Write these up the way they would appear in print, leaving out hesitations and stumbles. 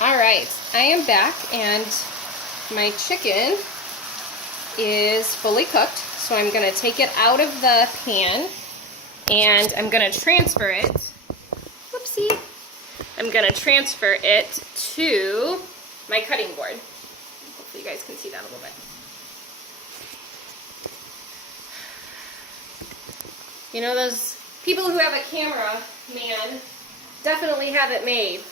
All right, I am back and my chicken is fully cooked. So I'm gonna take it out of the pan and I'm gonna transfer it. Whoopsie. I'm gonna transfer it to my cutting board. Hopefully you guys can see that a little bit. You know, those people who have a camera, man, definitely have it made.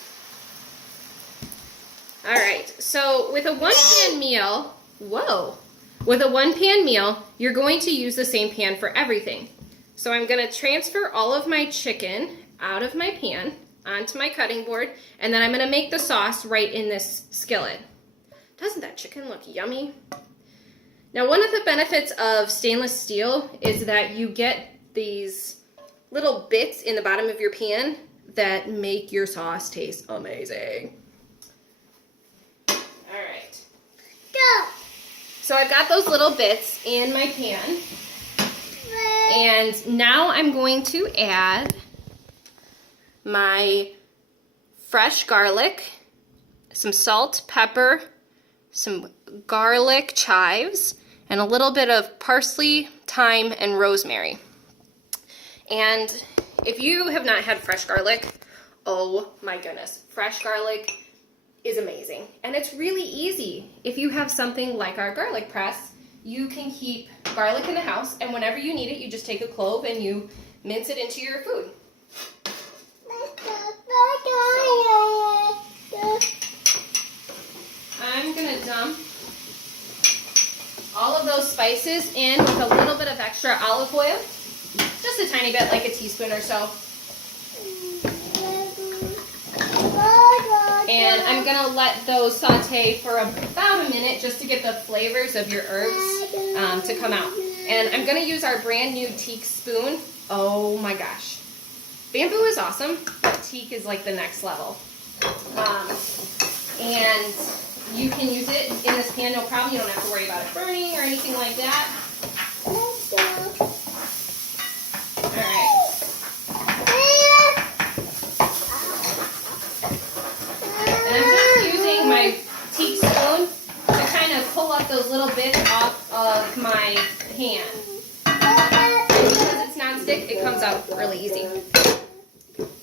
All right, so with a one-pan meal, with a one-pan meal, you're going to use the same pan for everything. So I'm gonna transfer all of my chicken out of my pan onto my cutting board, and then I'm gonna make the sauce right in this skillet. Doesn't that chicken look yummy? Now, one of the benefits of stainless steel is that you get these little bits in the bottom of your pan that make your sauce taste amazing. All right. Go. So I've got those little bits in my pan. And now I'm going to add my fresh garlic, some salt, pepper, some garlic chives, and a little bit of parsley, thyme, and rosemary. And if you have not had fresh garlic, oh my goodness, fresh garlic is amazing. And it's really easy. If you have something like our garlic press, you can keep garlic in the house, and whenever you need it, you just take a clove and you mince it into your food. So, I'm gonna dump all of those spices in with a little bit of extra olive oil. Just a tiny bit, like a teaspoon or so. And I'm gonna let those saute for about a minute just to get the flavors of your herbs to come out. And I'm gonna use our brand new teak spoon. Oh my gosh. Bamboo is awesome, but teak is like the next level. And you can use it in this pan, no problem. You don't have to worry about it burning or anything like that. Alright. And I'm just using my teak spoon to kind of pull up those little bits off of my pan. And because it's nonstick, it comes out really easy.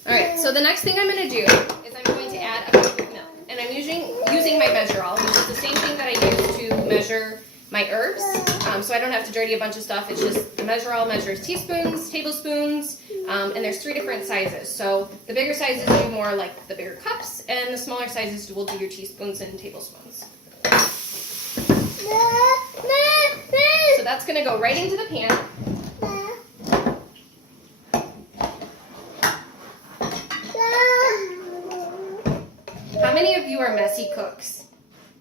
Alright, so the next thing I'm going to do is I'm going to add a cup of milk. And I'm using my measure-all, which is the same thing that I use to measure my herbs. So I don't have to dirty a bunch of stuff. It's just the measure-all measures teaspoons, tablespoons, and there's 3 different sizes. So the bigger sizes do more like the bigger cups, and the smaller sizes will do your teaspoons and tablespoons. So that's going to go right into the pan. How many of you are messy cooks?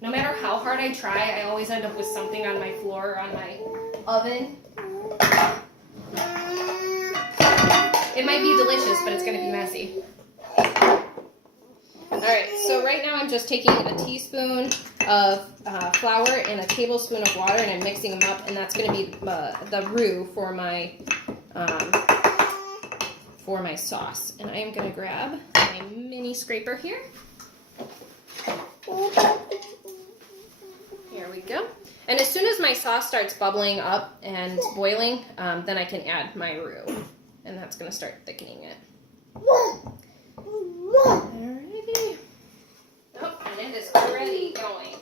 No matter how hard I try, I always end up with something on my floor or on my oven. It might be delicious, but it's going to be messy. Alright, so right now I'm just taking a teaspoon of flour and a tablespoon of water, and I'm mixing them up, and that's going to be the roux for my sauce. And I am going to grab my mini scraper here. Here we go. And as soon as my sauce starts bubbling up and boiling, then I can add my roux. And that's going to start thickening it. Alrighty. Oh, and it is already going.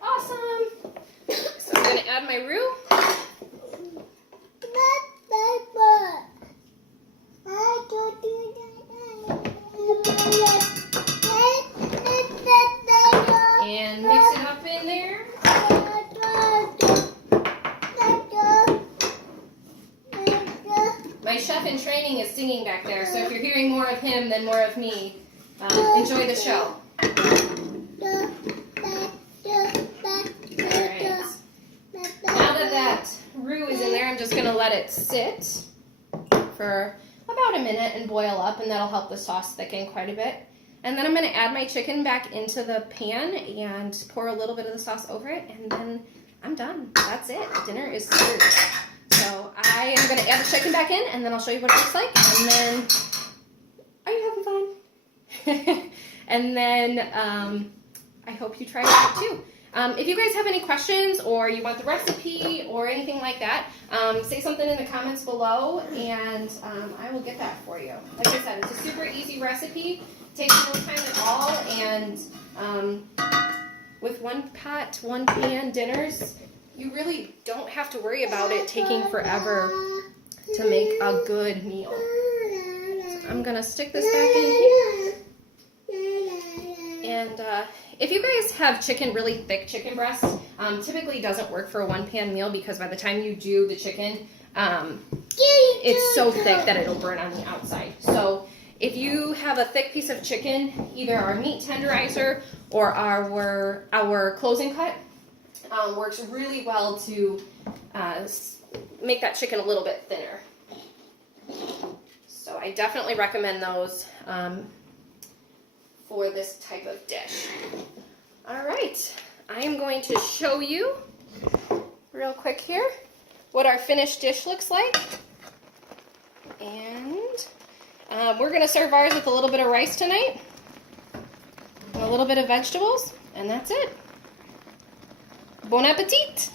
Awesome. So I'm going to add my roux. And mix it up in there. My chef in training is singing back there, so if you're hearing more of him than more of me, enjoy the show. Alright. Now that roux is in there, I'm just going to let it sit for about a minute and boil up, and that'll help the sauce thicken quite a bit. And then I'm going to add my chicken back into the pan and pour a little bit of the sauce over it, and then I'm done. That's it. Dinner is served. So I am going to add the chicken back in, and then I'll show you what it looks like. And then, are you having fun? And then I hope you try it out too. If you guys have any questions or you want the recipe or anything like that, say something in the comments below and I will get that for you. Like I said, it's a super easy recipe, takes no time at all, and with one pot, one pan dinners, you really don't have to worry about it taking forever to make a good meal. So I'm going to stick this back in here. And if you guys have really thick chicken breasts, typically doesn't work for a one-pan meal because by the time you do the chicken, it's so thick that it'll burn on the outside. So if you have a thick piece of chicken, either our meat tenderizer or our closing cut works really well to make that chicken a little bit thinner. So I definitely recommend those for this type of dish. All right, I am going to show you real quick here what our finished dish looks like. And we're going to serve ours with a little bit of rice tonight, and a little bit of vegetables, and that's it. Bon appetit!